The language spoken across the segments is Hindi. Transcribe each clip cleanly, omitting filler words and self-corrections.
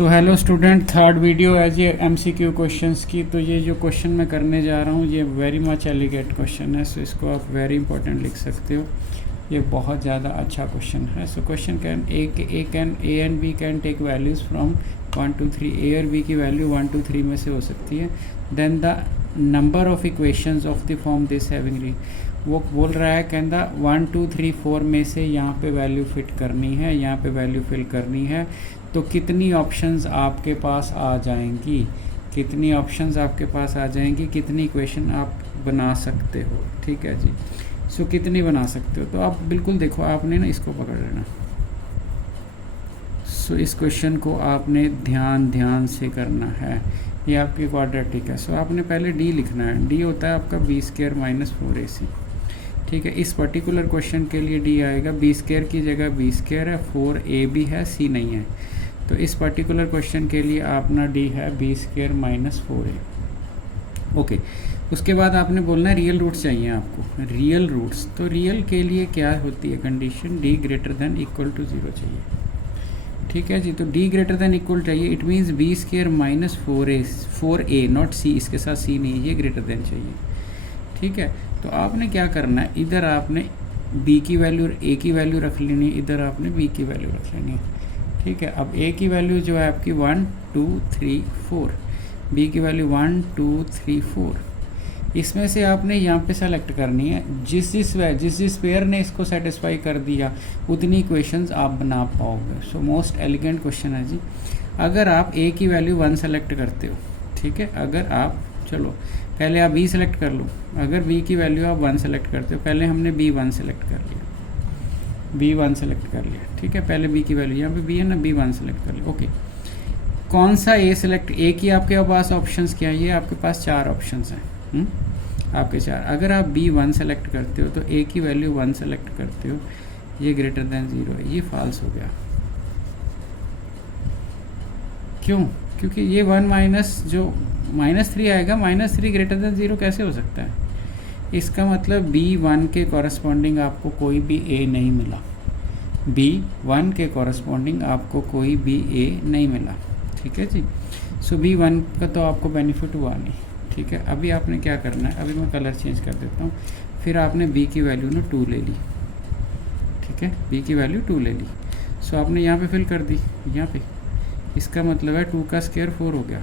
So hello student, third video है ये एमसीक्यू क्वेश्चंस की। तो ये जो क्वेश्चन मैं करने जा रहा हूँ ये वेरी मच एलिगेट क्वेश्चन है। सो इसको आप वेरी इंपॉर्टेंट लिख सकते हो। ये बहुत ज़्यादा अच्छा क्वेश्चन है। So question can A and B can take values from 1 to 3। A और बी की वैल्यू 1 to 3 में से हो सकती है। Then the number of equations of the form this having री, वो बोल रहा है कहना 1 2 3 4 में से यहाँ पे वैल्यू फिट करनी है, यहाँ पे वैल्यू फिल करनी है। तो कितनी ऑप्शंस आपके पास आ जाएंगी, कितनी ऑप्शंस आपके पास आ जाएंगी, कितनी इक्वेशन आप बना सकते हो। ठीक है जी। सो कितनी बना सकते हो, तो आप बिल्कुल देखो, आपने ना इसको पकड़ लेना। सो इस क्वेश्चन को आपने ध्यान से करना है। ये आपकी क्वाड्रेटिक है। सो आपने पहले डी लिखना है। डी होता है आपका बी स्क्वायर माइनस 4ac। ठीक है, इस पर्टिकुलर क्वेश्चन के लिए डी आएगा। बी स्क्वायर की जगह बी स्क्वायर है, 4a भी है, सी नहीं है। तो इस पर्टिकुलर क्वेश्चन के लिए अपना डी है B square minus 4a। Okay, उसके बाद आपने बोलना है रियल रूट्स चाहिए आपको, रियल रूट्स। तो रियल के लिए क्या होती है condition, d greater than equal to 0 चाहिए। ठीक है जी। तो डी ग्रेटर देन इक्वल चाहिए, it means b square minus 4a not c, इसके साथ सी नहीं, ये ग्रेटर देन चाहिए। ठीक है, तो आपने क्या करना है, इधर आपने b की वैल्यू और a की वैल्यू रख लेनी है, इधर आपने b की वैल्यू रख लेनी है। ठीक है, अब a की वैल्यू जो है आपकी 1 2 3 4, b की वैल्यू 1 2 3 4। इसमें से आपने यहाँ पे सेलेक्ट करनी है। जिस पेयर ने इसको सेटिस्फाई कर दिया उतनी इक्वेशंस आप बना पाओगे। सो मोस्ट एलिगेंट क्वेश्चन है जी। अगर आप a की वैल्यू 1 सेलेक्ट करते हो, ठीक है, अगर आप, चलो पहले आप b सेलेक्ट कर लो। अगर b की वैल्यू आप 1 सेलेक्ट करते हो, पहले हमने b1 सेलेक्ट कर लिया, b1 सेलेक्ट कर लिया। ठीक है, पहले b की वैल्यू, यहाँ पे b है ना, b1 सेलेक्ट कर लिया। ओके, कौन सा a सेलेक्ट, a की आपके पास ऑप्शंस क्या है, ये आपके पास 4 ऑप्शंस हैं। आपके 4। अगर आप b1 सेलेक्ट करते हो तो a की वैल्यू 1 सेलेक्ट करते हो, ये ग्रेटर देन 0 है, ये फॉल्स हो गया। क्यों? क्योंकि ये 1 माइनस जो -3 आएगा, -3 ग्रेटर देन 0 कैसे हो सकता है? इसका मतलब b1 के कॉरस्पॉन्डिंग आपको कोई भी a नहीं मिला, b1 के कॉरस्पॉन्डिंग आपको कोई भी a नहीं मिला। ठीक है जी। सो b1 का तो आपको बेनिफिट हुआ नहीं। ठीक है, अभी आपने क्या करना है, अभी मैं कलर चेंज कर देता हूँ। फिर आपने b की वैल्यू ना 2 ले ली। ठीक है, b की वैल्यू 2 ले ली। सो आपने यहाँ पे फिल कर दी, यहाँ पे। इसका मतलब है 2 का स्क्वायर 4 हो गया।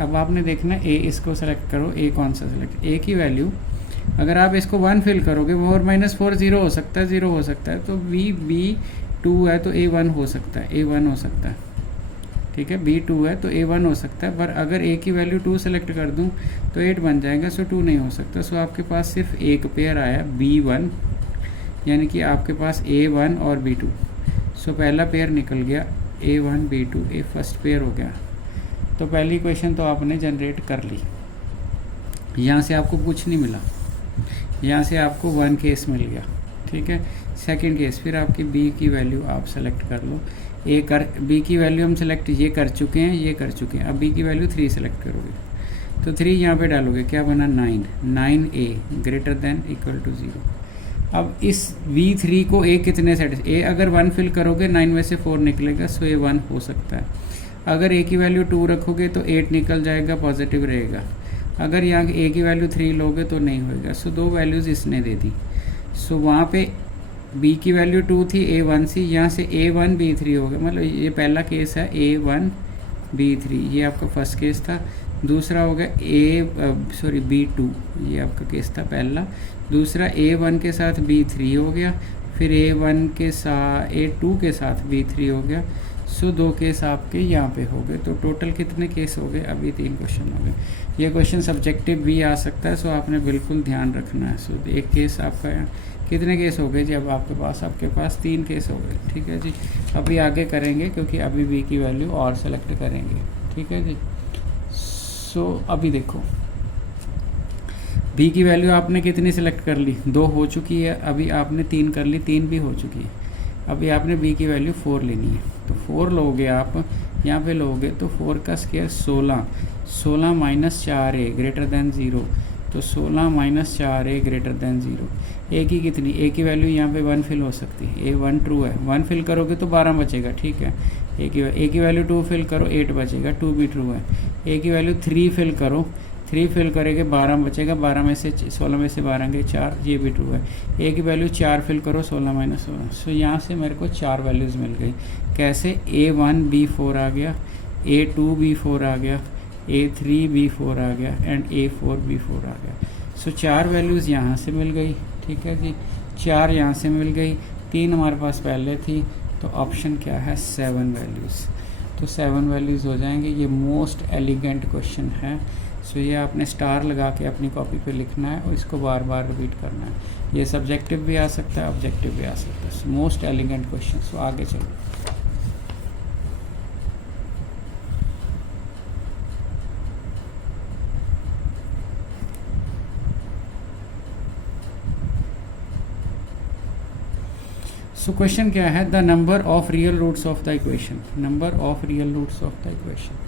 अब आपने देखना है a, इसको सेलेक्ट करो, a कौन सा सेलेक्ट, a की वैल्यू अगर आप इसको 1 फिल करोगे, 4 माइनस 4 0 हो सकता है, 0 हो सकता है। तो b2 है तो a1 हो सकता है, a1 हो सकता है। ठीक है, b2 है तो a1 हो सकता है। पर अगर a की वैल्यू 2 सेलेक्ट कर दूं तो 8 बन जाएगा। सो 2 नहीं हो सकता। सो आपके पास सिर्फ एक पेयर आया b1, यानी कि आपके पास a1 और b2। सो पहला पेयर निकल गया a1 b2, ए फर्स्ट पेयर हो गया। तो पहली इक्वेशन तो आपने जनरेट कर ली। यहाँ से आपको कुछ नहीं मिला, यहाँ से आपको 1 केस मिल गया। ठीक है, सेकंड केस, फिर आपकी b की वैल्यू आप सेलेक्ट कर लो। b की वैल्यू हम सेलेक्ट ये कर चुके हैं, ये कर चुके हैं। अब b की वैल्यू 3 सेलेक्ट करोगे तो 3 यहाँ पे डालोगे, क्या बना 9a greater than equal to 0। अब इस v3 को a कितने सेट, a अगर 1 फिल करोगे 9 में से 4 निकलेगा, सो ये 1 हो सकता है। अगर a की वैल्यू 2 रखोगे तो 8 निकल जाएगा, पॉजिटिव रहेगा। अगर यहाँ a की वैल्यू 3 लोगे तो नहीं होएगा। सो 2 वैल्यूज़ इसने दे दी। सो वहाँ पे b की वैल्यू 2 थी, a1 सी, यहाँ से a1 b3 हो गया। मतलब ये पहला केस है a1 b3, ये आपका फर्स्ट केस था। दूसरा हो गया b2, ये आपका केस था पहला। दूसरा a1 के साथ b3 हो गया, फिर a1 के साथ a2 के साथ b3 हो गया। सो 2 केस आपके यहाँ पे हो गए। तो टोटल कितने केस हो गए? अभी 3 क्वेश्चन हो गए। ये क्वेश्चन सब्जेक्टिव भी आ सकता है, सो आपने बिल्कुल ध्यान रखना है। सो एक केस आपका, कितने केस हो गए जी? अब आपके पास 3 केस हो गए। ठीक है जी, अभी आगे करेंगे क्योंकि अभी b की वैल्यू और सेलेक्ट करेंगे। ठीक है जी। सो अभी देखो, b की वैल्यू आपने कितनी सेलेक्ट कर ली? 2 हो चुकी है। अभी आपने 3 कर ली, 3 भी हो चुकी है। अभी आपने b की वैल्यू 4 लेनी है। तो 4 लोगे आप, यहाँ पे लोगे तो 4 का square 16 minus 4a greater than 0। तो 16 माइनस 4 ए ग्रेटर दैन 0। ए की कितनी, ए की वैल्यू यहाँ पे 1 फिल हो सकती है, ए 1 ट्रू है, 1 फिल करोगे तो 12 बचेगा, ठीक है। ए की वैल्यू 2 फिल करो 8 बचेगा, 2 भी ट्रू है। ए की वैल्यू 3 फिल करो, 3 फिल करेंगे 12 बचेगा, 12 में से 16 में से 12 गए 4, ये भी ट्रू है। ए की वैल्यू 4 फिल करो 16 माइनस 16, सो यहाँ से मेरे को 4 वैल्यूज़ मिल गई। कैसे, A1 B4 आ गया, A2 B4 आ गया, A3 B4 आ गया एंड A4 B4 आ गया। सो 4 वैल्यूज़ यहाँ से मिल गई, ठीक है जी, 4 यहाँ से मिल गई, 3 हमारे पास पहले थी, तो ऑप्शन क्या है 7 वैल्यूज़। तो 7 वैल्यूज़ हो जाएंगे। ये मोस्ट एलिगेंट क्वेश्चन है। सो ये आपने स्टार लगा के अपनी कॉपी पे लिखना है और इसको बार बार रिपीट करना है। ये सब्जेक्टिव भी आ सकता है, ऑब्जेक्टिव भी आ सकता है। Most elegant question. सो आगे चलो। सो क्वेश्चन क्या है, the number of real roots of the equation, number of real roots of the equation,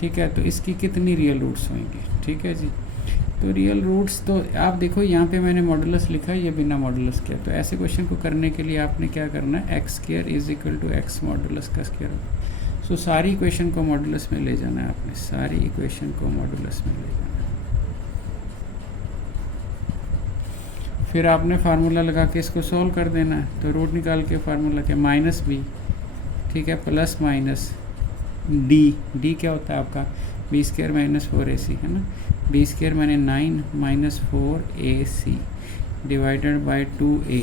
ठीक है। तो इसकी कितनी रियल रूट्स होंगी, ठीक है जी। तो रियल रूट्स तो आप देखो यहाँ पे मैंने मॉडुलस लिखा है, ये बिना मॉडुलस किया। तो ऐसे क्वेश्चन को करने के लिए आपने क्या करना है, X square is equal to X modulus का स्क्वायर होगा। सो सारी इक्वेशन को मॉडुलस में ले जाना है आपने, सारी इक्वेशन को मॉडुलस में ले जाना है। फिर आपने फार्मूला लगा के इसको सॉल्व कर देना है। तो रूट निकाल के फार्मूला क्या, माइनस बी, ठीक है, प्लस माइनस डी, डी क्या होता है आपका, बी स्क्वायर माइनस 4ac है ना, बी स्क्वायर मैंने 9 minus 4ac divided bye 2a।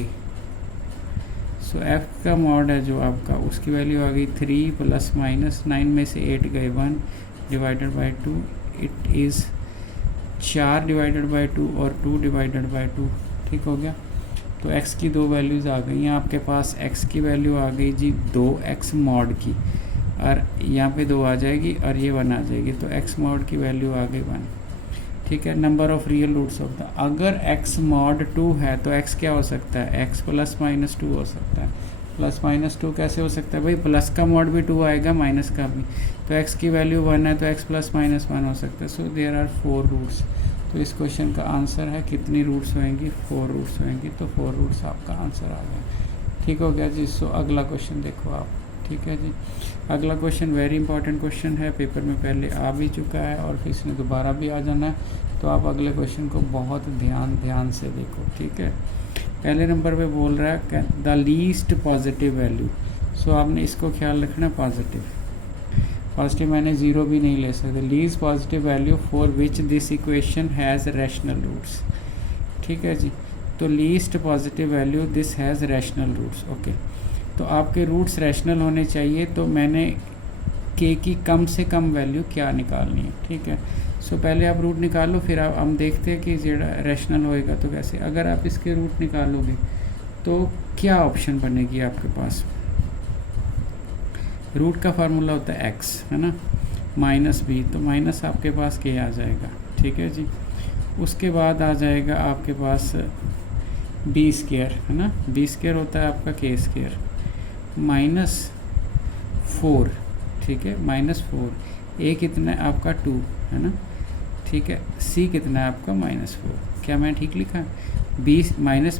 सो एफ का मॉड है जो आपका, उसकी वैल्यू आ गई 3 प्लस माइनस 9 में से 8 गए 1 divided by 2, it is 4 divided by 2 और 2 डिवाइडेड बाय 2, ठीक हो गया। तो x की 2 वैल्यूज़ आ गई हैं आपके पास। x की वैल्यू आ गई जी 2x मॉड की, और यहाँ पे 2 आ जाएगी और ये 1 आ जाएगी। तो x मॉड की वैल्यू आ गई 1, ठीक है। Number of real roots of the, अगर x मॉड 2 है तो x क्या हो सकता है, x प्लस माइनस 2 हो सकता है। प्लस माइनस 2 कैसे हो सकता है भाई, प्लस का मॉड भी 2 आएगा, माइनस का भी। तो x की वैल्यू 1 है तो x प्लस माइनस 1 हो सकता है। So there are 4 roots. तो इस क्वेश्चन का आंसर है कितनी रूट्स होंगी, 4 रूट्स होंगी। तो 4 रूट्स आपका आंसर आ गया, ठीक हो गया जी। सो अगला क्वेश्चन देखो आप, ठीक है जी। अगला क्वेश्चन वेरी इंपॉर्टेंट क्वेश्चन है, पेपर में पहले आ भी चुका है और फिर इसने दोबारा भी आ जाना है। तो आप अगले क्वेश्चन को बहुत ध्यान से देखो, ठीक है। पहले नंबर पे बोल रहा है द लीस्ट पॉजिटिव वैल्यू। सो आपने इसको ख्याल रखना, पॉजिटिव मैंने 0 भी नहीं ले सकते। Least positive value for which this equation has rational roots, ठीक है जी। तो least positive value this has rational roots, okay. तो आपके रूट्स रैशनल होने चाहिए। तो मैंने k की कम से कम वैल्यू क्या निकालनी है, ठीक है। सो पहले आप रूट निकालो, फिर आप हम देखते हैं कि जेड़ा रैशनल होएगा तो कैसे। अगर आप इसके रूट निकालोगे तो क्या ऑप्शन बनेगी आपके पास, रूट का फार्मूला होता है x, है ना, माइनस बी, तो माइनस आपके पास k आ जाएगा, ठीक है जी। उसके बाद आ जाएगा आपके पास बी स्क्वायर, है ना, बी स्क्वायर होता है आपका k स्क्वायर माइनस 4, ठीक है, माइनस 4। a कितना है आपका 2, है ना, ठीक है। c कितना है आपका -4। क्या मैं ठीक लिखा, b minus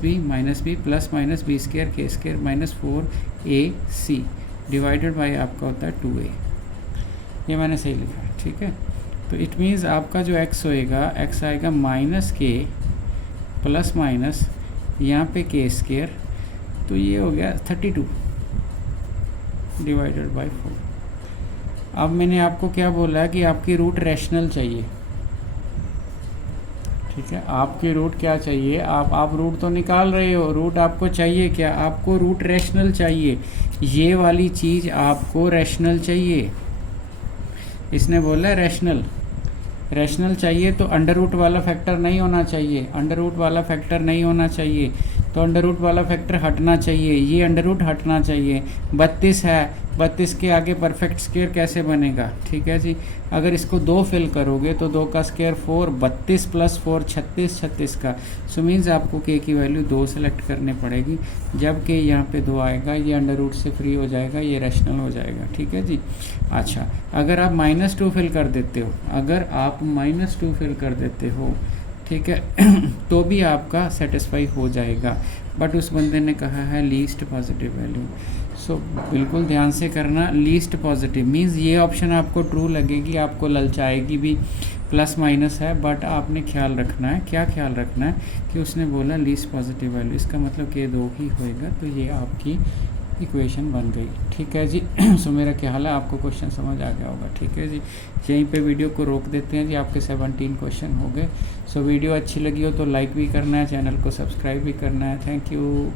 B plus minus B square k square minus 4ac divided by आपका होता है 2a। ये मैंने सही लिखा है, ठीक है। तो इट मीन्स आपका जो x होएगा, x आएगा -k प्लस माइनस यहाँ पे k स्क्वायर, तो ये हो गया 32 डिवाइडेड बाय 4। अब मैंने आपको क्या बोला है कि आपकी रूट रैशनल चाहिए, ठीक है। आपकी रूट क्या चाहिए, आप रूट तो निकाल रहे हो, रूट आपको चाहिए क्या, आपको रूट रैशनल चाहिए। ये वाली चीज़ आपको रैशनल चाहिए। इसने बोला रैशनल चाहिए, तो अंडर रूट वाला फैक्टर नहीं होना चाहिए, अंडर रूट वाला फैक्टर नहीं होना चाहिए। तो अंडर रूट वाला फैक्टर हटना चाहिए, ये अंडर रूट हटना चाहिए। 32 है, 32 के आगे परफेक्ट स्क्वायर कैसे बनेगा, ठीक है जी। अगर इसको 2 फिल करोगे तो 2 का स्क्वायर 4, 32 प्लस 4 36, 36 का। सो मीन्स आपको k की वैल्यू 2 सेलेक्ट करनी पड़ेगी। जब k यहाँ पे 2 आएगा, ये अंडर रूट से फ्री हो जाएगा, ये रैशनल हो जाएगा, ठीक है जी। अच्छा, अगर आप -2 फिल कर देते हो, अगर आप -2 फिल कर देते हो ठीक है तो भी आपका सेटिस्फाई हो जाएगा। बट उस बंदे ने कहा है लीस्ट पॉजिटिव वैल्यू। सो बिल्कुल ध्यान से करना, लीस्ट पॉजिटिव मीन्स ये ऑप्शन आपको ट्रू लगेगी, आपको ललचाएगी भी, प्लस माइनस है, बट आपने ख्याल रखना है, क्या ख्याल रखना है कि उसने बोला लीस्ट पॉजिटिव वैल्यू, इसका मतलब कि 2 ही होएगा, तो ये आपकी इक्वेशन बन गई। ठीक है जी सो मेरा ख्याल है आपको क्वेश्चन समझ आ गया होगा। ठीक है जी, यहीं पे वीडियो को रोक देते हैं जी, आपके 17 क्वेश्चन हो गए। सो वीडियो अच्छी लगी हो तो लाइक भी करना है, चैनल को सब्सक्राइब भी करना है। Thank you.